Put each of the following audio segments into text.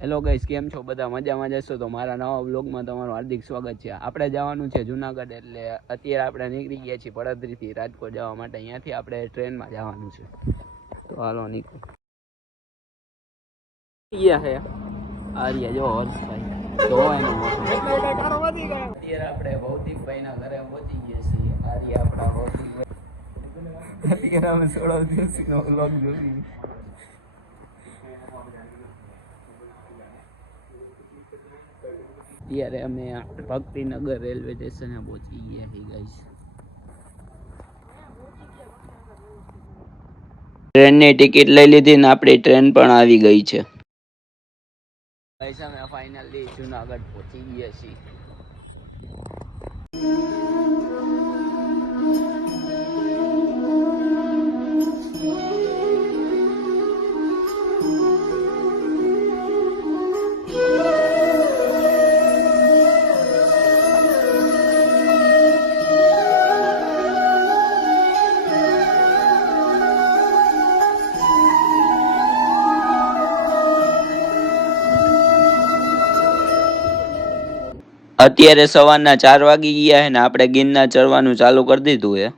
Hello guys, કેમ છો બધા? મજામાં જશો તો મારા નવા બ્લોગમાં તમારું હાર્દિક સ્વાગત છે. આપણે જવાનું છે જુનાગઢ, એટલે અત્યારે આપણે નીકળી ગયા છીએ પડદરીથી રાજકોટ જવા માટે. અહીંયાથી આપણે ટ્રેનમાં જવાનું છે, તો હાલો નીકળો. ગયા હે આર્યા જો હર્ષભાઈ જો એનો અત્યારે આપણે ભૌતિકભાઈના ઘરે પહોંચી ગયા છીએ. આર્યા આપણા ભૌતિકભાઈ અત્યારે અમે 16 દિવસનો વ્લોગ જોઈ. ત્યારે અમે ભક્તિનગર રેલવે સ્ટેશને પહોંચી ગયા છીએ ગાઈસ. ટ્રેનની ટિકિટ લઈ લીધી ને આપણી ટ્રેન પણ આવી ગઈ છે. ગાઈસ અમે ફાઇનલી જુનાગઢ પહોંચી ગયા છીએ. અત્યારે સવારના 4 વાગી ગયા છે ને આપણે ગિરનાર ચડવાનું ચાલુ કરી દીધું છે.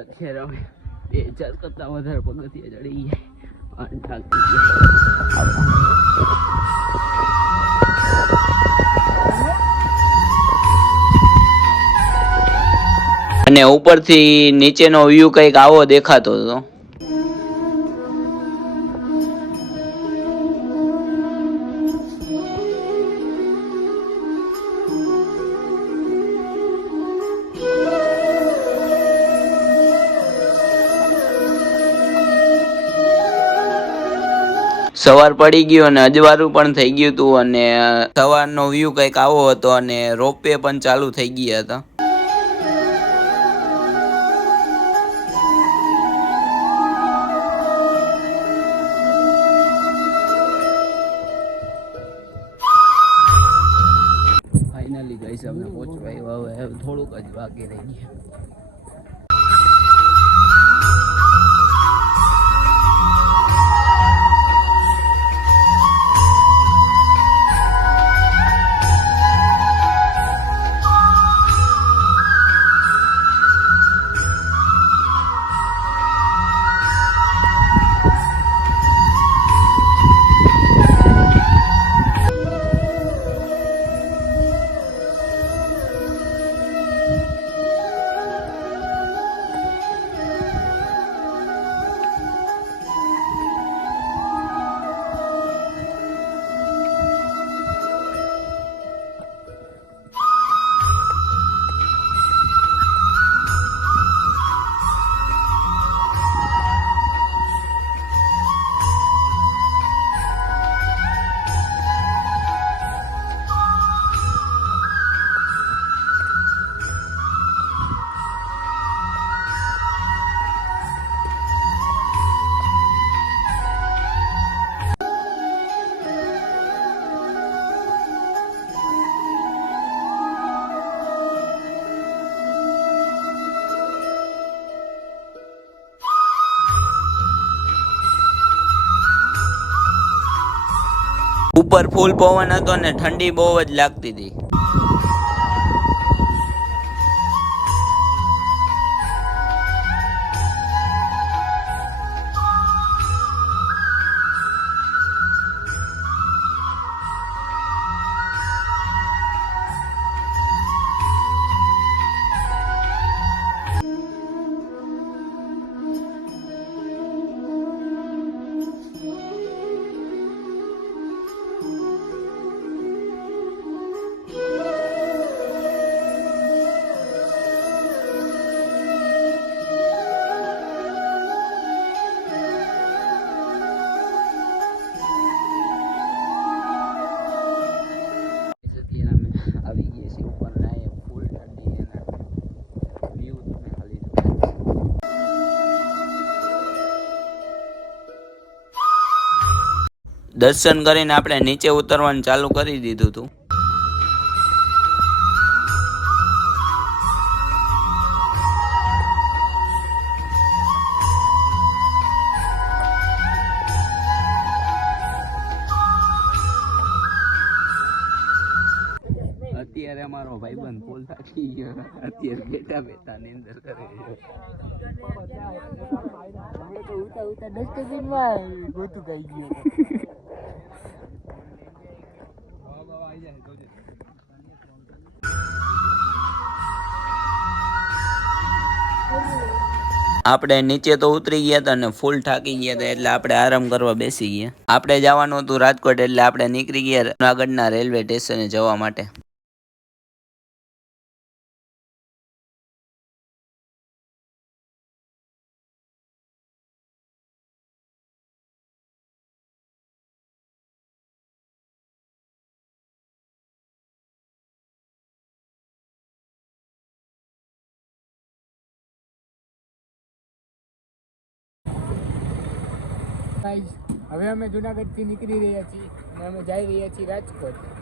અત્યારે અમે 2000 કરતા વધારે પગથિયા ચડી ગયા. અને ઉપરથી નીચેનો વ્યૂ કંઈક આવો દેખાતો હતો. સવાર પડી ગયો અને અજવાળું પણ થઈ ગયું હતું, અને સવારનો વ્યૂ કંઈક આવો હતો, અને રોપવે પણ ચાલુ થઈ ગયા હતા. ફાઇનલી ગાઈસ અમને પહોંચવા હવે થોડુંક જ બાકી રહી ગયા. ઉપર ફૂલ પવન હતો ને ઠંડી બહુ જ લાગતી હતી. દર્શન કરીને આપણે નીચે ઉતરવાનું ચાલુ કરી દીધું હતું. અત્યારે અમારો ભાઈબંધ ફૂલ થાકી ગયો. અત્યારે બેઠા બેઠા નીંદર કરે છે. આપણે નીચે તો ઉતરી ગયા હતા ને ફૂલ થાકી ગયા હતા એટલે આપણે આરામ કરવા બેસી ગયા. આપણે જવાનું હતું રાજકોટ એટલે આપણે નીકળી ગયા જૂનાગઢના રેલવે સ્ટેશને જવા માટે. હવે અમે જુનાગઢથી નીકળી રહ્યા છીએ અને અમે જઈ રહ્યા છીએ રાજકોટ.